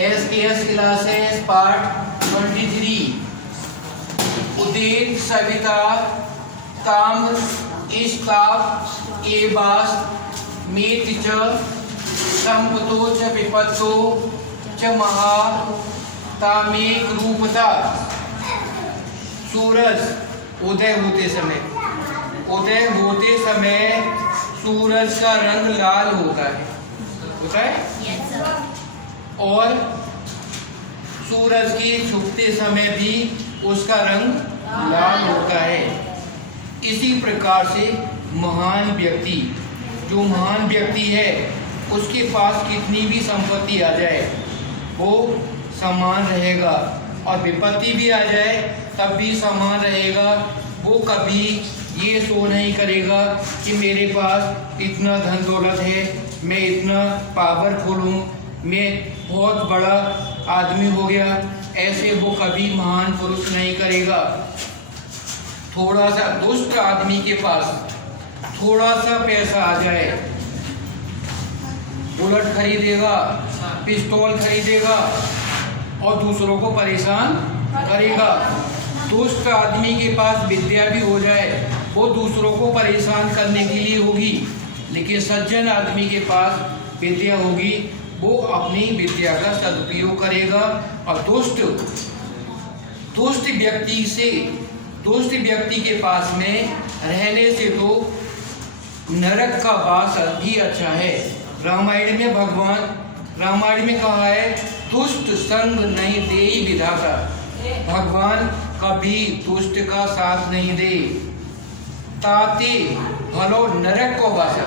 SKS classes part 23 उदित सविता ताम्र इश्ताब एबास मीत च संपतो च विपत्तो च महा तामेक रूपता। सूरज उदय होते समय सूरज का रंग लाल होता है और सूरज के छुपते समय भी उसका रंग लाल होता है। इसी प्रकार से महान व्यक्ति, जो महान व्यक्ति है, उसके पास कितनी भी संपत्ति आ जाए वो समान रहेगा, और विपत्ति भी आ जाए तब भी समान रहेगा। वो कभी ये सो नहीं करेगा कि मेरे पास इतना धन दौलत है, मैं इतना पावरफुल हूँ, मैं बहुत बड़ा आदमी हो गया, ऐसे वो कभी महान पुरुष नहीं करेगा। थोड़ा सा दुष्ट आदमी के पास थोड़ा सा पैसा आ जाए, बुलेट खरीदेगा, पिस्तौल खरीदेगा और दूसरों को परेशान करेगा। दुष्ट आदमी के पास विद्या भी हो जाए, वो दूसरों को परेशान करने के लिए होगी, लेकिन सज्जन आदमी के पास विद्या होगी, वो अपनी विद्या का सदुपयोग करेगा। और दुष्ट व्यक्ति के पास में रहने से तो नरक का वास भी अच्छा है। रामायण में कहा है, दुष्ट संग नहीं दे विधाता। भगवान कभी दुष्ट का साथ नहीं दे। ताते भलो नरक को वासा,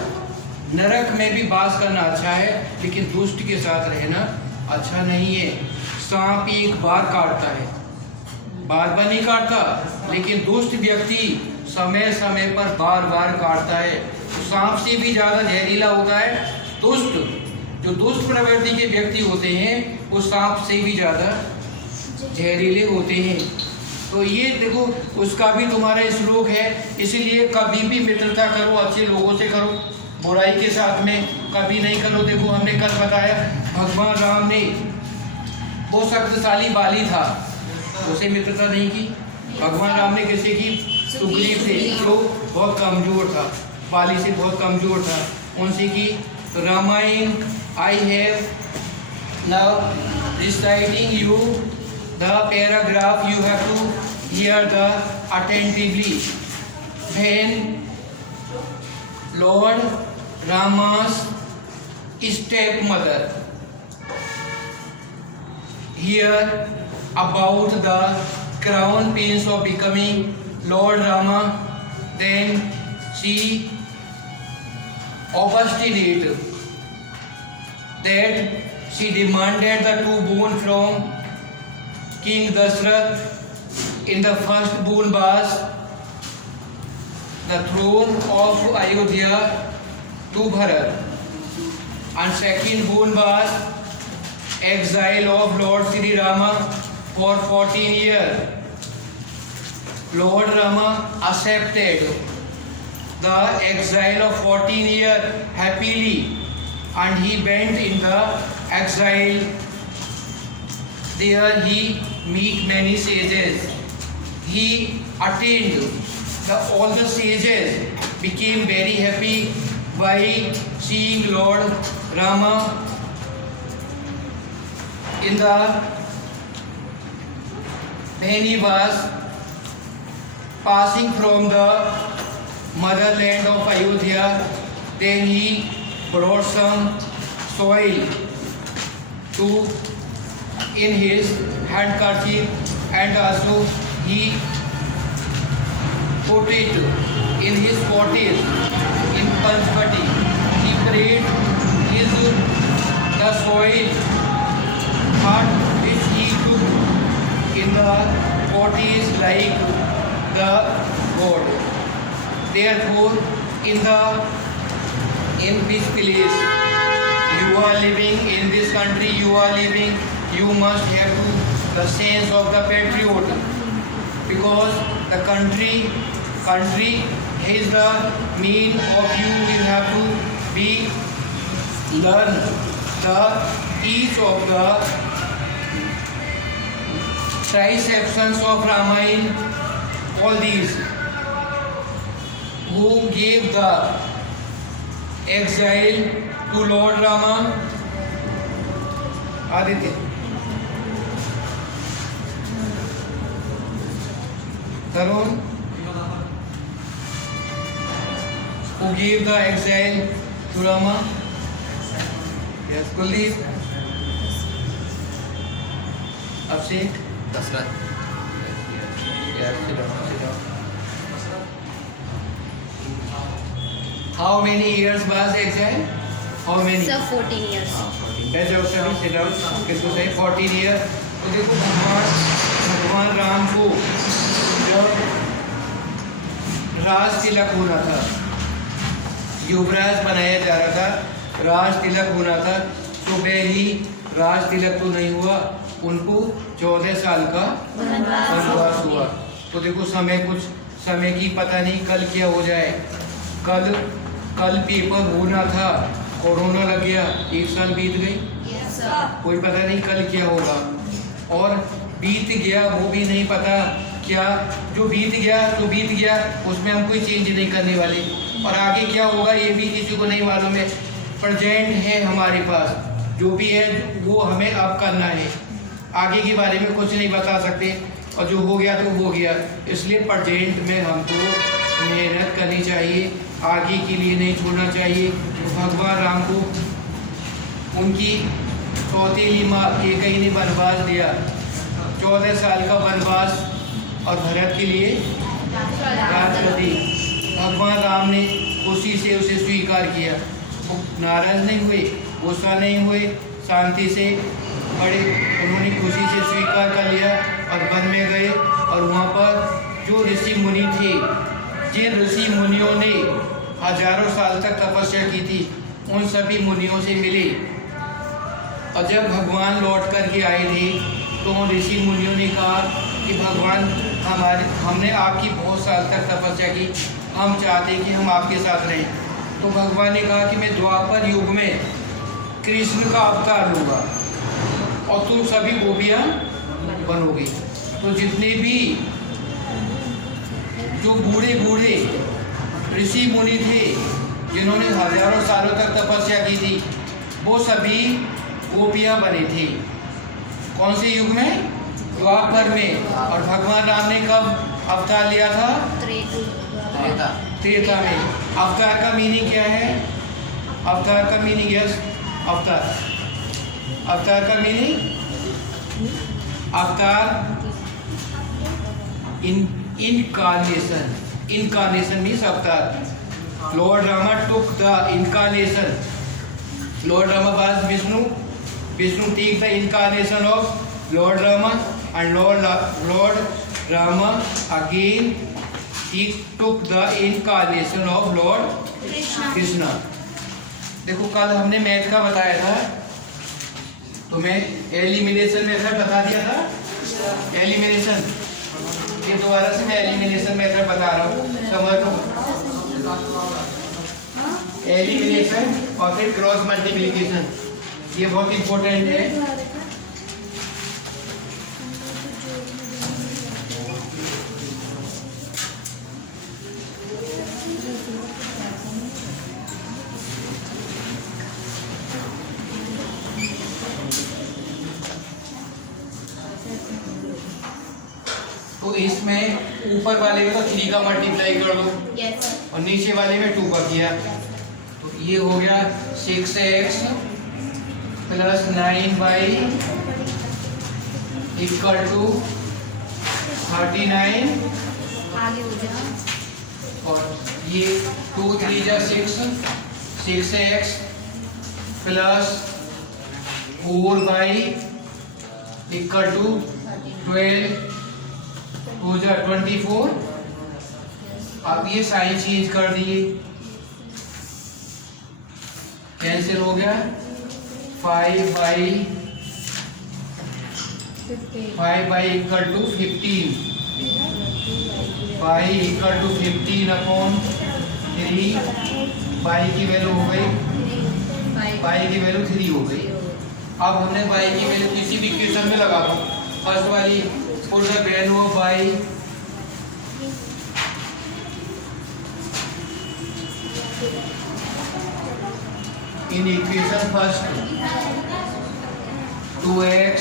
नरक में भी वास करना अच्छा है, लेकिन दुष्ट के साथ रहना अच्छा नहीं है। सांप एक बार काटता है, बार बार नहीं काटता, लेकिन दुष्ट व्यक्ति समय समय पर बार बार काटता है। तो सांप से भी ज़्यादा जहरीला होता है दुष्ट। जो दुष्ट प्रवृत्ति के व्यक्ति होते हैं वो सांप से भी ज़्यादा जहरीले होते हैं। तो ये देखो, उसका भी तुम्हारा श्लोक है। इसलिए कभी भी मित्रता करो, अच्छे लोगों से करो, बुराई के साथ में कभी नहीं करो। देखो, हमने कल बताया, भगवान राम ने, वो शक्तिशाली बाली था, उसे मित्रता नहीं की। भगवान राम ने किसे की? सुग्रीव से, जो बहुत कमजोर था, बाली से बहुत कमजोर था, उनसे की। तो Ramayan I have now reciting you the paragraph, you have to hear the attentively. When Lord Rama's stepmother hear about the crown prince of becoming Lord Rama, then she obstinate that she demanded the two boon from King Dashrath. In the first boon was the throne of Ayodhya to Bharat, and second boon was exile of Lord Sri Rama for 14 years. Lord Rama accepted the exile of 14 years happily, and he went in the exile. There he meet many sages. He attained all the sages became very happy by seeing Lord Rama in the when he was passing from the motherland of Ayodhya. Then he brought some soil in his handkerchief, and also he put it in his cottage in Panchvati. He prayed the soil which he took in the cottage like the God. Therefore, in this place you are living, in this country you are living, you must have the sense of the patriot, because the country is the mean of you. You have to be learn the each of the Triceptions of Ramayana, all these. Who gave the exile to Lord Rama? Aditya. Tarun. Who gave the exile to Rama? Yes, Kuldeep. Abhishek. Dasrath. Yes, sit down, sit down. How many years was exile? How many? Sir, 14 years. Let's also sit down. किसको say 14 years? तो देखो भगवान राम को जब राज तिलक होना था, युवराज बनाया जा रहा था, राज तिलक होना था, तो वह ही राज तिलक तो नहीं हुआ, उनको 14 साल का वनवास हुआ। तो देखो कुछ समय की पता नहीं कल क्या हो जाए। कल पेपर होना था, कोरोना लग गया, 1 साल बीत गई, कोई पता नहीं कल क्या होगा। और बीत गया वो भी नहीं पता क्या, जो बीत गया उसमें हम कोई चेंज नहीं करने वाले, और आगे क्या होगा ये भी किसी को नहीं मालूम है। प्रेजेंट है हमारे पास, जो भी है वो हमें अब करना है, आगे के बारे में कुछ नहीं बता सकते, और जो हो गया तो हो गया। इसलिए प्रेजेंट में हमको मेहनत करनी चाहिए, आगे के लिए नहीं छोड़ना चाहिए। तो भगवान राम को उनकी सौतेली माँ कैकेयी ने वनवास दिया, 14 साल का वनवास, और भरत के लिए राजगद्दी। भगवान राम ने खुशी से उसे स्वीकार किया, वो नाराज नहीं हुए, गुस्सा नहीं हुए, शांति से बड़े उन्होंने खुशी से स्वीकार कर लिया और वन में गए। और वहाँ पर जो ऋषि मुनि थे, जिन ऋषि मुनियों ने हजारों साल तक तपस्या की थी, उन सभी मुनियों से मिले। और जब भगवान लौट कर के आए थे तो उन ऋषि मुनियों ने कहा कि भगवान हमने आपकी बहुत साल तक तपस्या की, हम चाहते हैं कि हम आपके साथ रहें। तो भगवान ने कहा कि मैं द्वापर युग में कृष्ण का अवतार लूँगा और तुम सभी गोपियाँ बनोगे। तो जितने भी जो बूढ़े ऋषि मुनि थे, जिन्होंने हजारों सालों तक तपस्या की थी, वो सभी गोपियाँ बने थे। कौन से युग में? द्वापर में। और भगवान राम ने कब अवतार लिया था? त्रेता में। अवतार का मीनिंग क्या है? अवतार का मीनिंग यस, अवतार का मीनिंग, अवतार इनकार्नेशन मीन्स अवतार। Lord Rama took the incarnation, Lord Rama was Vishnu take the incarnation of Lord Rama, and Lord Rama again he took the incarnation of Lord Krishna। देखो कल हमने मैथ का बताया था, तो मैं एलिमिनेशन मेथड बता दिया था। एलिमिनेशन, ये दोबारा से मैं एलिमिनेशन मेथड बता रहा हूँ, समझ लो। एलिमिनेशन और फिर क्रॉस मल्टीप्लिकेशन, ये बहुत इंपॉर्टेंट है। तो इसमें ऊपर वाले में तो 3 का मल्टीप्लाई कर दो, और नीचे वाले में 2 का किया, तो ये हो गया 6x + 9y = 39, और ये 2 3 जा 6, 6x + 4y = 12, 2 जा 24। अब ये साइन चेंज कर दिए, कैंसिल हो गया। 5y = 15, y = 15/3, y की वैल्यू हो गई, y की वैल्यू 3 हो गई। अब हमने y की वैल्यू किसी भी इक्वेशन में लगा दो, फर्स्ट वाली put the value of y in equation first. 2x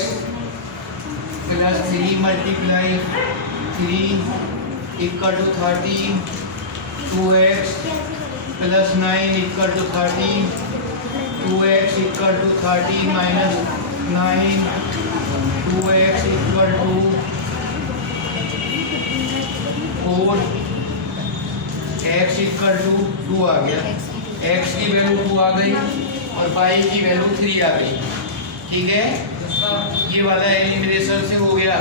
plus 3 multiply 3 equal to 13. 2x plus 9 equal to 13. 2x equal to 13 minus 9. 2x equal to 4. x equal to 2 आ गया, x की value 2 आ गई और y की value 3 आ गई। ठीक है, ये वाला एलिमिनेशन से हो गया।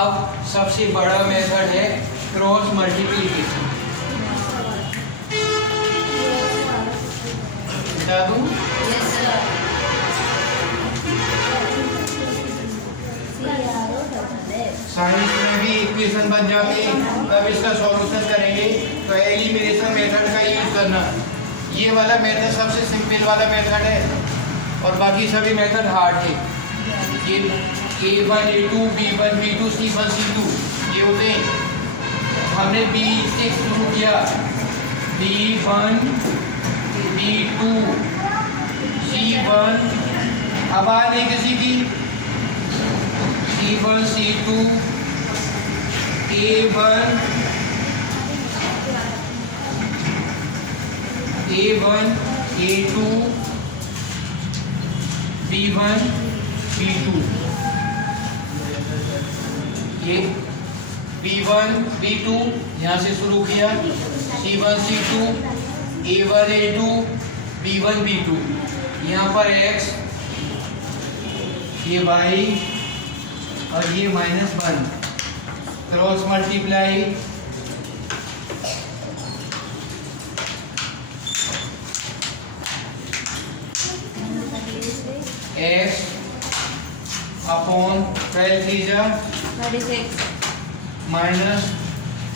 अब सबसे बड़ा मेथड है क्रॉस मल्टीप्लिकेशन। बता दूं? साइंस में भी इक्वेशन बन जाती है, तब इसका सॉल्यूशन करेंगे तो एलिमिनेशन मेथड का यूज करना। ये वाला मेथड सबसे सिंपल वाला मेथड है और बाकी सभी मेथड हार्ड है। ये A1 A2 B1 B2 C1 C2 ये होते हैं। हमने B से शुरू किया, B1 B2 C1, अब आ नहीं किसी की C1 C2 A1 A2 B1 B2, ये B1 B2 यहाँ से शुरू किया, C1 C2 A1 A2 B1 B2, यहाँ पर x, ये y और ये -1, क्रॉस मल्टीप्लाई x अपॉन 12 3 जा 36 माइनस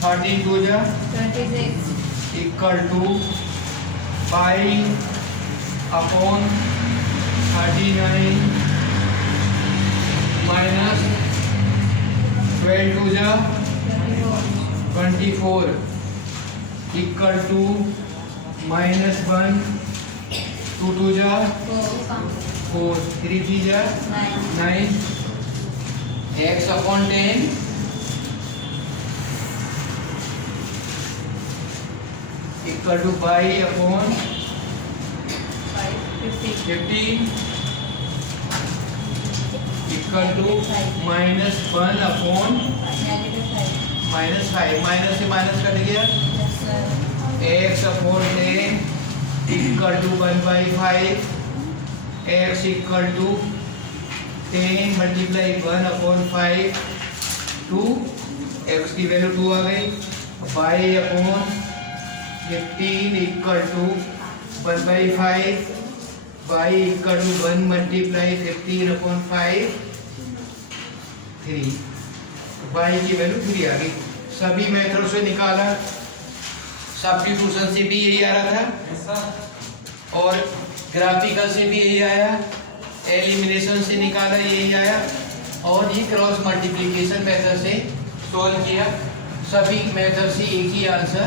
13 2 जा 26 equal to y upon 39 minus 12 2 जा 24 इक्वल टू -1 2 2 जा 4 3 3 जा 9 x upon 10 equal to y upon 15 equal to -1 upon -5, minus से माइनस कट गया, x upon 10 equal to 1/5, x equal to 10 multiply 1 upon 5 2, x की value 2 आ गई, y upon 15 equal to 1/5, y equal to 1 multiply 15 upon 5 3, y की value 3 आ गई। सभी method से निकाला, सब्स्टिट्यूशन से भी यही आ रहा था और ग्राफिकल से भी यही आया, एलिमिनेशन से निकाला यही आया और ये क्रॉस मल्टीप्लिकेशन मेथड से सॉल्व किया। सभी मेथड से एक ही आंसर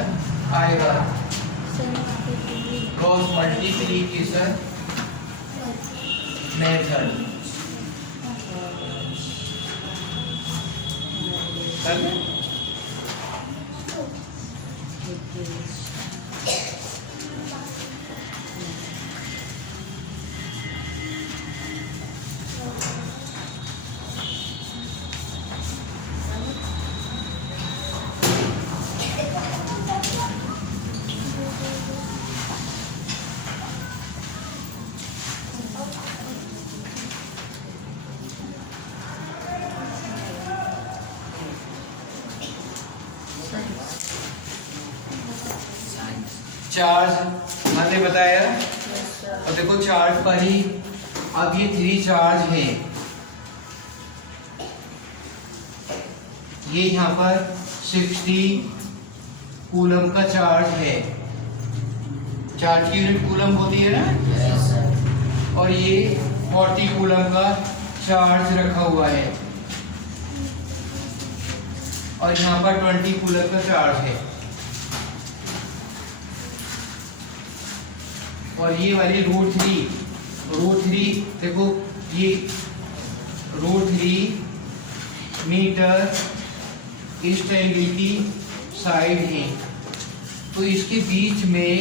आएगा, क्रॉस मल्टीप्लिकेशन मेथड। चार्ज हमने बताया और देखो चार्ज पर ही अब ये 3 चार्ज है, ये यहाँ पर 60 कूलम का चार्ज है, चार्ज की यूनिट कूलम होती है ना, और ये 40 कूलम का चार्ज रखा हुआ है। और यहाँ पर 20 कूलर का चार्ज है। और ये वाली √3 देखो, ये √3 मीटर इस ट्रायंगल की साइड है, तो इसके बीच में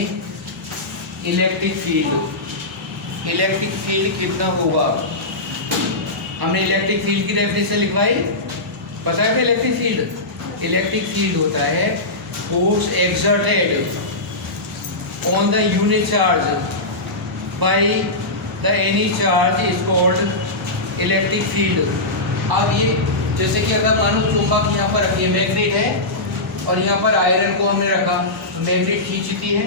इलेक्ट्रिक फील्ड कितना होगा? हमने इलेक्ट्रिक फील्ड की डेफिनेशन लिखवाई, पता है इलेक्ट्रिक फील्ड होता है force exerted on the unit charge by the any charge is called electric field। अब ये जैसे कि अगर मानो चुंबक यहाँ पर रखिए, मैग्नेट है, और यहाँ पर आयरन को हमने रखा, मैग्नेट खींचती है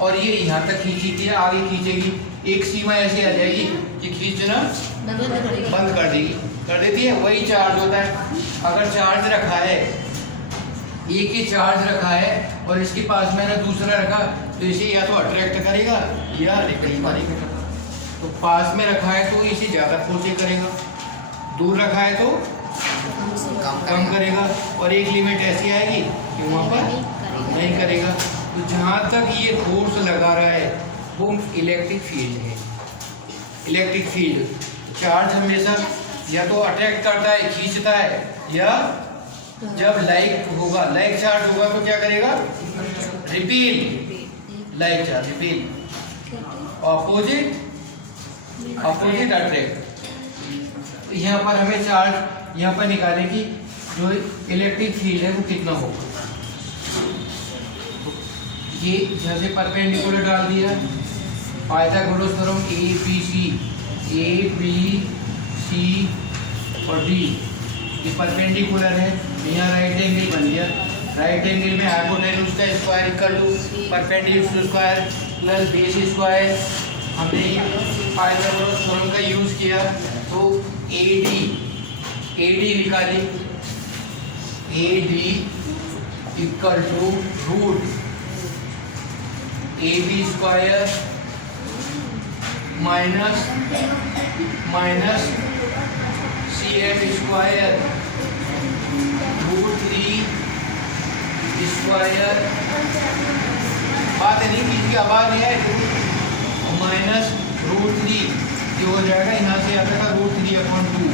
और ये यहाँ तक खींचती है, आगे खींचेगी, एक सीमा ऐसे आ जाएगी कि खींचना बंद कर देती है। वही चार्ज होता है। अगर चार्ज रखा है, एक ही चार्ज रखा है और इसके पास मैंने दूसरा रखा, तो इसे या तो अट्रैक्ट करेगा या रिपेल करेगा। तो पास में रखा है तो इसे ज़्यादा फोर्स करेगा, दूर रखा है तो कम करेगा, और एक लिमिट ऐसी आएगी कि वहाँ पर नहीं करेगा। तो जहाँ तक ये फोर्स लगा रहा है वो इलेक्ट्रिक फील्ड है। इलेक्ट्रिक फील्ड चार्ज हमेशा या तो अट्रैक्ट करता है, खींचता है, या जब लाइक चार्ज होगा तो क्या करेगा? Repeal. Like charge repeal, opposite attract. यहाँ पर हमें चार्ज यहाँ पर निकाले कि जो इलेक्ट्रिक फील्ड है वो कितना होगा। ये यहाँ से परपेंडिकुलर डाल दिया, Pythagoras theorem A B C और डी, ये परपेंडिकुलर है, यहाँ राइट एंगल बन गया। राइट एंगल में हाइपोटेन्यूज का square equal to perpendicular square plus base square. हमने पाइथागोरस थ्योरम का यूज किया तो AD निकाली, AD equal to root AB square minus CF square √3 square, बात नहीं की, आवाज नहीं है, माइनस √3, ये हो जाएगा, यहाँ से आता था √3/2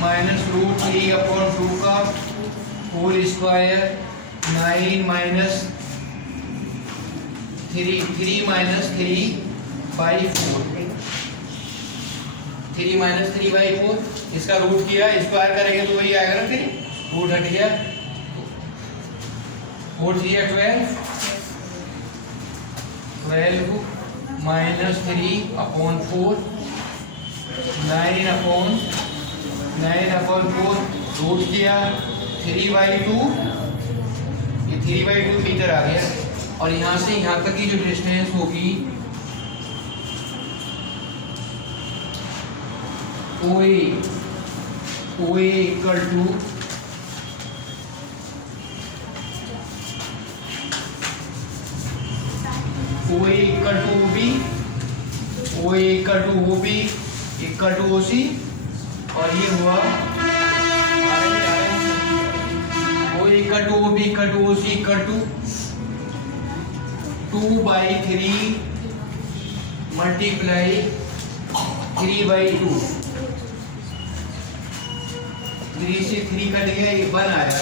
माइनस √3/2 का होल स्क्वायर 9 माइनस 3/4 इसका रूट किया, स्क्वायर करेंगे तो वही आएगा ना, फिर रूट हट गया, 4 3 12 माइनस 3/4 9/4 रूट किया 3/2, ये 3/2 मीटर आ गया। और यहाँ से यहाँ तक की जो डिस्टेंस होगी OA equal to OB equal to OC, और ये हुआ OA equal to OB equal to OC equal to 2/3 multiply 3/2, 3 से 3 कट गया, ये 1 आया,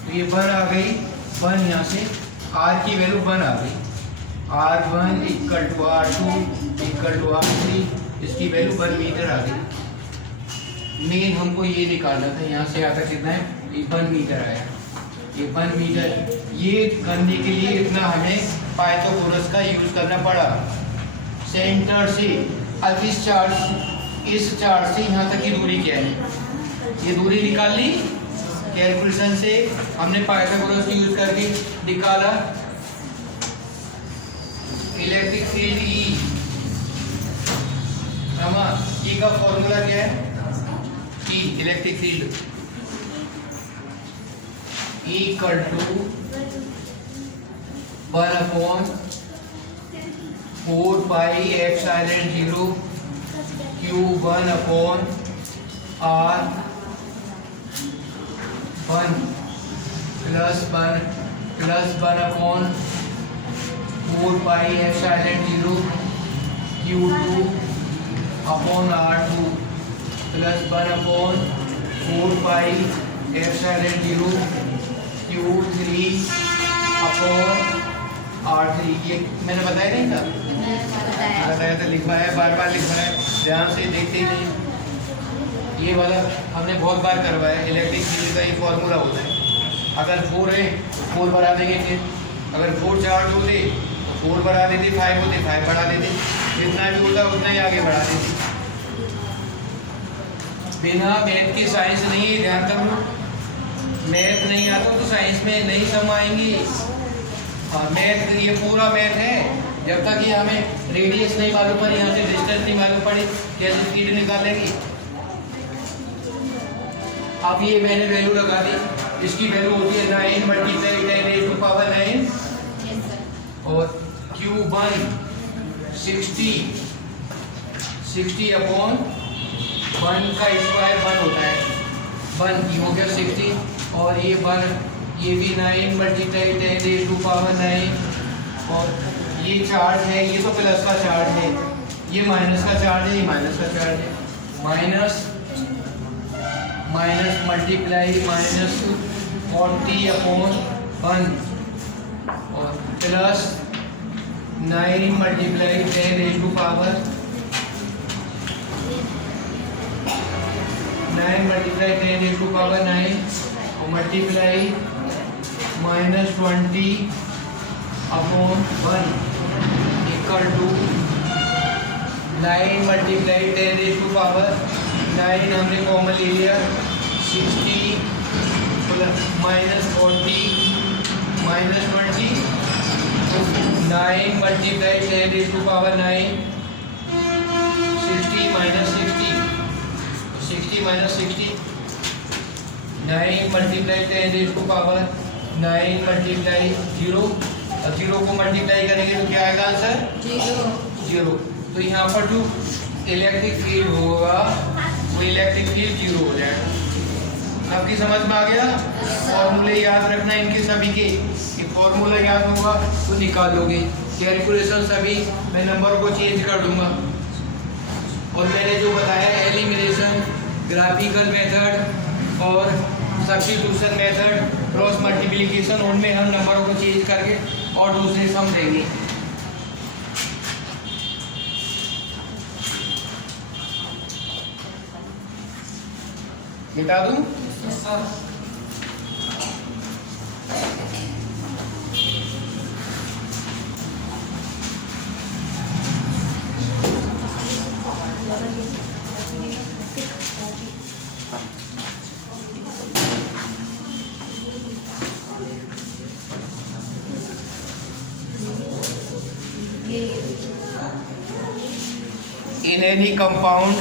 तो ये 1 आ गई, 1 यहाँ से R की वैल्यू 1 आ गई, R1 equal to R2 equal to R3, इसकी वैल्यू 1 मीटर आ गई। मेन हमको ये निकालना था, यहाँ से आता कितना है, ये 1 मीटर आया, ये 1 मीटर। ये करने के लिए इतना हमें पाइथागोरस का यूज करना पड़ा सेंटर से। अब इस चार्ज से यहाँ तक की दूरी क्या है, ये दूरी निकाल ली कैलकुलेशन से, हमने पाइथागोरस यूज करके निकाला। इलेक्ट्रिक फील्ड E का फॉर्मूला क्या है, E electric field equal to 1/4 pi Q 1/R 1 plus 1 upon 4 pi epsilon 0 Q2 upon R2 plus 1 upon 4 pi epsilon 0 Q3 upon R3। ये मैंने बताया नहीं था, बताया तो लिखवाया है, बार बार लिखवाया है, ध्यान से देखते ही नहीं। ये वाला हमने बहुत बार करवाया है। इलेक्ट्रिक फील्ड का ये फॉर्मूला होता है। अगर 4 है तो 4 बढ़ा देंगे, फिर अगर 4 चार्ज होते तो 4 बढ़ा देते, 5 होते 5 बढ़ा देते, जितना भी होता उतना ही आगे बढ़ा देते। बिना मैथ के साइंस नहीं है, ध्यान करो। मैथ नहीं आता तो साइंस में नहीं समाएंगे। हाँ, मैथ ये पूरा मैथ है। जब तक ये हमें रेडियस नहीं मालूम पड़ी, यहाँ से डिस्टेंस नहीं मालूम पड़ी, कैसे स्पीड निकालेंगे। अब ये मैंने वैल्यू लगा दी, इसकी वैल्यू होती है 9 मल्टीप्लाई 10⁻⁹ और Q1 60 अपॉन 1 का स्क्वायर 1 होता है, 1 ये हो गया 60, और ये 1 ये भी 9 मल्टीप्लाई 10⁻⁹ और ये चार्ज है, ये तो प्लस का चार्ज है, ये माइनस का चार्ज है, ये माइनस का चार्ज है। माइनस मल्टीप्लाई -40 अपॉन 1 और प्लस 9 मल्टीप्लाई 10⁻⁹ 9 मल्टीप्लाई 10⁻⁹ और multiply -20 upon 1 equal to 9 multiply 10⁻⁹ हमने कॉमन ले लिया, 60 प्लस -40 -20 9 मल्टीप्लाई 10⁻⁹ 60 -60 9 मल्टीप्लाई 10⁻⁹ 9 मल्टीप्लाई 0 और 0 को मल्टीप्लाई करेंगे तो क्या आएगा आंसर 0। तो यहाँ पर जो इलेक्ट्रिक फील्ड होगा वो इलेक्ट्रिक फील्ड 0 हो जाएगा। आपकी समझ में आ गया? फॉर्मूले याद रखना इनके सभी के, ये फॉर्मूला याद होगा तो निकालोगे। कैलकुलेशन सभी मैं नंबरों को चेंज कर दूंगा। और मैंने जो बताया एलिमिनेशन, ग्राफिकल मेथड और सब्स्टिट्यूशन मेथड, क्रॉस मल्टीप्लिकेशन, उनमें हम नंबरों को चेंज करके और दूसरे सम देंगे। मिटा दूं? In any compound